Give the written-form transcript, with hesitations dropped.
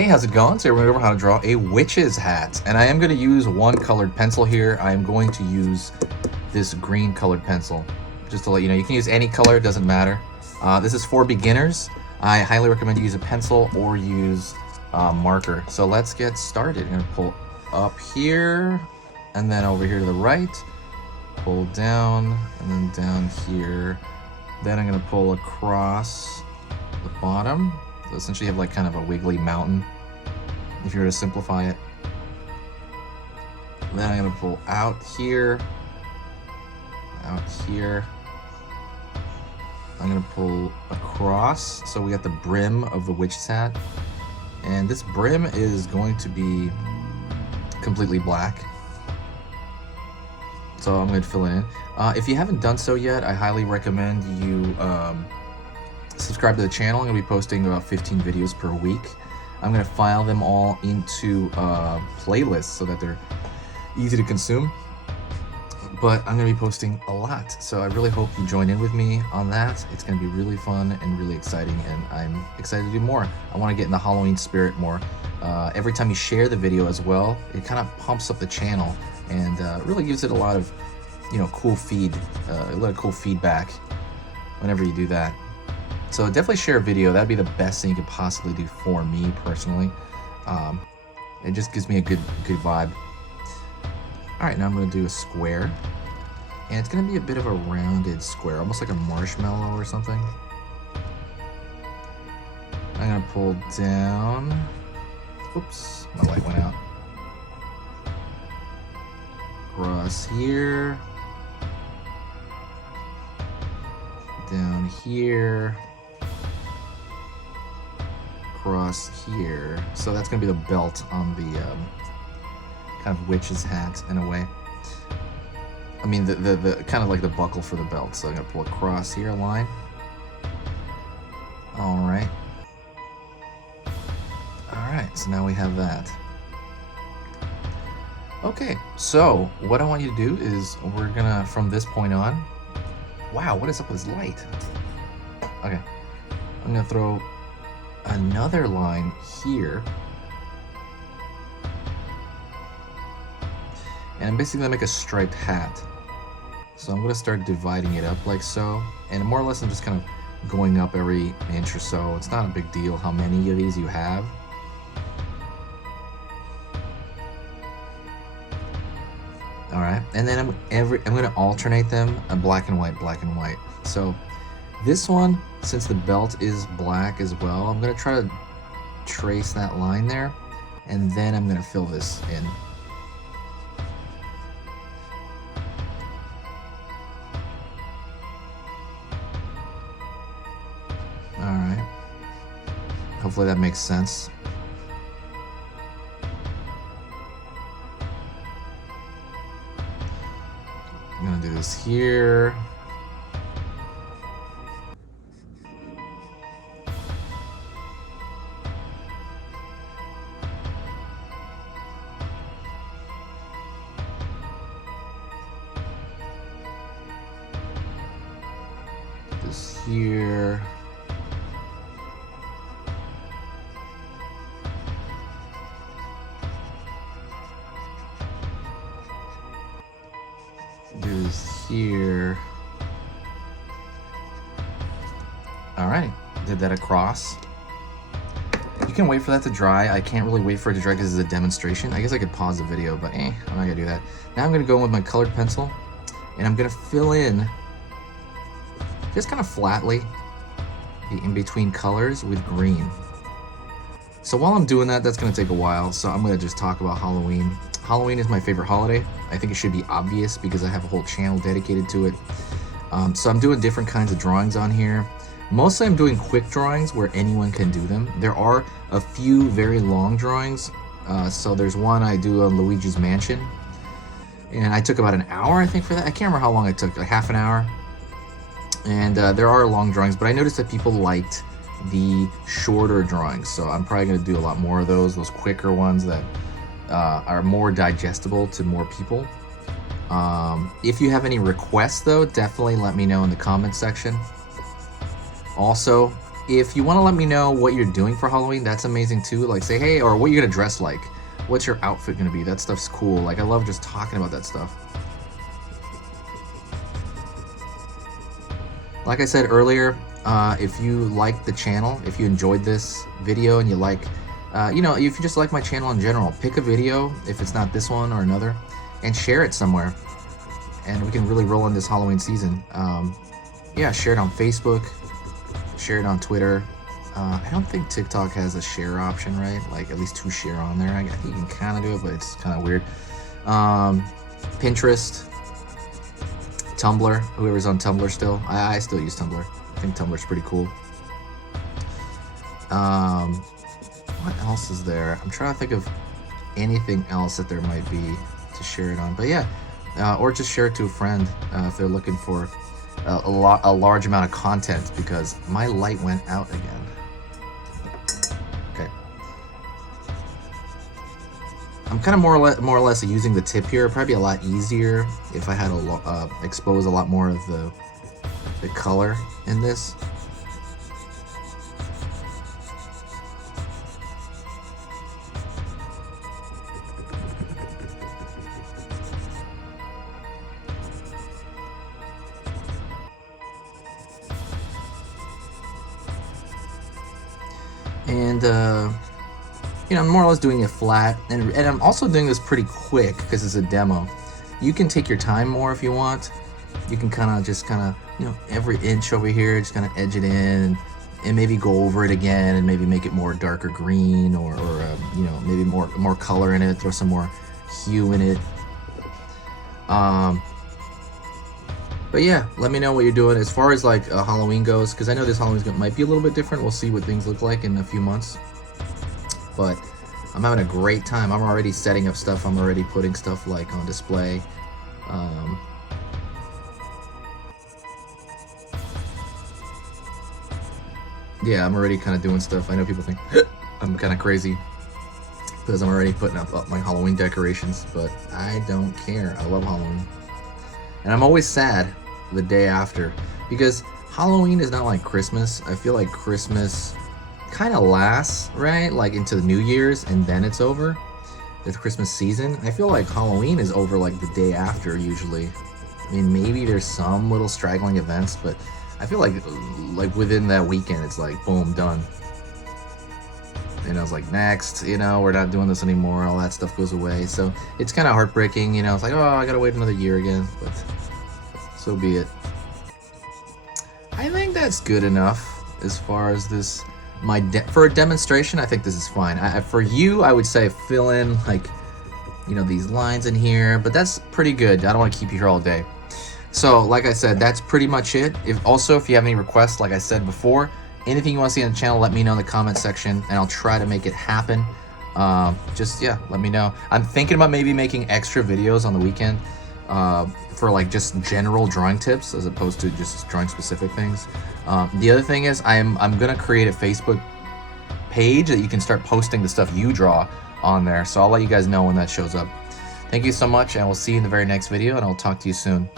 Hey, how's it going? Today we're going to go over how to draw a witch's hat. And I am going to use one colored pencil here. I am going to use this green colored pencil. Just to let you know, you can use any color, it doesn't matter. This is for beginners. I highly recommend you use a pencil or use marker. So let's get started. I'm going to pull up here and then over here to the right. Pull down and then down here. Then I'm going to pull across the bottom. So essentially you have like kind of a wiggly mountain, if you were to simplify it. Then I'm going to pull out here. I'm going to pull across. So we got the brim of the witch's hat. And this brim is going to be completely black. So I'm going to fill it in. If you haven't done so yet, I highly recommend you subscribe to the channel. I'm going to be posting about 15 videos per week. I'm going to file them all into playlists so that they're easy to consume. But I'm going to be posting a lot, so I really hope you join in with me on that. It's going to be really fun and really exciting, and I'm excited to do more. I want to get in the Halloween spirit more. Every time you share the video as well, it kind of pumps up the channel and really gives it a lot of, cool a lot of cool feedback whenever you do that. So definitely share a video. That'd be the best thing you could possibly do for me personally. It just gives me a good vibe. All right, now I'm going to do a square, and it's going to be a bit of a rounded square, almost like a marshmallow or something. I'm going to pull down. Oops, my light went out. Across here. Down here. Across here. So that's going to be the belt on the kind of witch's hat in a way. I mean the kind of like the buckle for the belt. So I'm gonna pull across here a line. Alright, so now we have that. Okay, so what I want you to do is we're gonna, from this point on, wow, what is up with this light? Okay, I'm gonna throw another line here. And I'm basically gonna make a striped hat. So I'm gonna start dividing it up like so. And more or less I'm just kind of going up every inch or so. It's not a big deal how many of these you have. All right, and then I'm gonna alternate them, black and white, black and white. So this one, since the belt is black as well, I'm gonna try to trace that line there, and then I'm gonna fill this in. Alright, hopefully that makes sense. I'm gonna do this here. This here. Do this here. Alright, did that across. You can wait for that to dry. I can't really wait for it to dry because it's a demonstration. I guess I could pause the video, but I'm not gonna do that. Now I'm gonna go in with my colored pencil, and I'm gonna fill in just kind of flatly the in-between colors with green. So while I'm doing that, that's gonna take a while, so I'm gonna just talk about Halloween. Halloween is my favorite holiday. I think it should be obvious because I have a whole channel dedicated to it. So I'm doing different kinds of drawings on here. Mostly I'm doing quick drawings where anyone can do them. There are a few very long drawings. So there's one I do on Luigi's Mansion, and I took about an hour, I think, for that. I can't remember how long it took, like half an hour. And there are long drawings, but I noticed that people liked the shorter drawings, so I'm probably going to do a lot more of those quicker ones that are more digestible to more people. If you have any requests though, definitely let me know in the comment section. Also, if you want to let me know what you're doing for Halloween, that's amazing too. Like say, hey, or what you're gonna dress like. What's your outfit gonna be? That stuff's cool. Like I love just talking about that stuff. Like I said earlier, if you like the channel, if you enjoyed this video and you like, you know, if you just like my channel in general, pick a video, if it's not this one or another, and share it somewhere. And we can really roll in this Halloween season. Yeah, share it on Facebook, share it on Twitter. I don't think TikTok has a share option, right? Like at least 2 share on there. I think you can kind of do it, but it's kind of weird. Pinterest, Tumblr, whoever's on Tumblr still. I still use Tumblr. I think Tumblr's pretty cool. What else is there? I'm trying to think of anything else that there might be to share it on. But yeah, or just share it to a friend if they're looking for a large amount of content, because my light went out again. Okay. I'm kind of more or less using the tip here. Probably be a lot easier if I had expose a lot more of the color in this. And you know, I'm more or less doing it flat, and I'm also doing this pretty quick because it's a demo. You can take your time more if you want. You can kind of you know, every inch over here, just kind of edge it in, and maybe go over it again, and maybe make it more darker green, or you know, maybe more color in it, throw some more hue in it. But yeah, let me know what you're doing as far as like Halloween goes, because I know this Halloween might be a little bit different. We'll see what things look like in a few months. But I'm having a great time. I'm already setting up stuff. I'm already putting stuff like on display. Yeah, I'm already kind of doing stuff. I know people think I'm kind of crazy because I'm already putting up my Halloween decorations, but I don't care. I love Halloween. And I'm always sad the day after, because Halloween is not like Christmas. I feel like Christmas kind of lasts, right? Like into the New Year's, and then it's over. The Christmas season. I feel like Halloween is over like the day after usually. I mean, maybe there's some little straggling events, but I feel like within that weekend, it's like boom, done. And I was like, next, you know, we're not doing this anymore. All that stuff goes away. So it's kind of heartbreaking, you know. It's like, oh, I gotta wait another year again, but so be it. I think that's good enough as far as this. For a demonstration, I think this is fine. For you, I would say fill in like, you know, these lines in here, but that's pretty good. I don't want to keep you here all day. So, like I said, that's pretty much it. If you have any requests, like I said before, anything you want to see on the channel, let me know in the comment section, and I'll try to make it happen. Yeah, let me know. I'm thinking about maybe making extra videos on the weekend for like just general drawing tips as opposed to just drawing specific things. The other thing is I'm gonna create a Facebook page that you can start posting the stuff you draw on there. So I'll let you guys know when that shows up. Thank you so much, and we'll see you in the very next video, and I'll talk to you soon.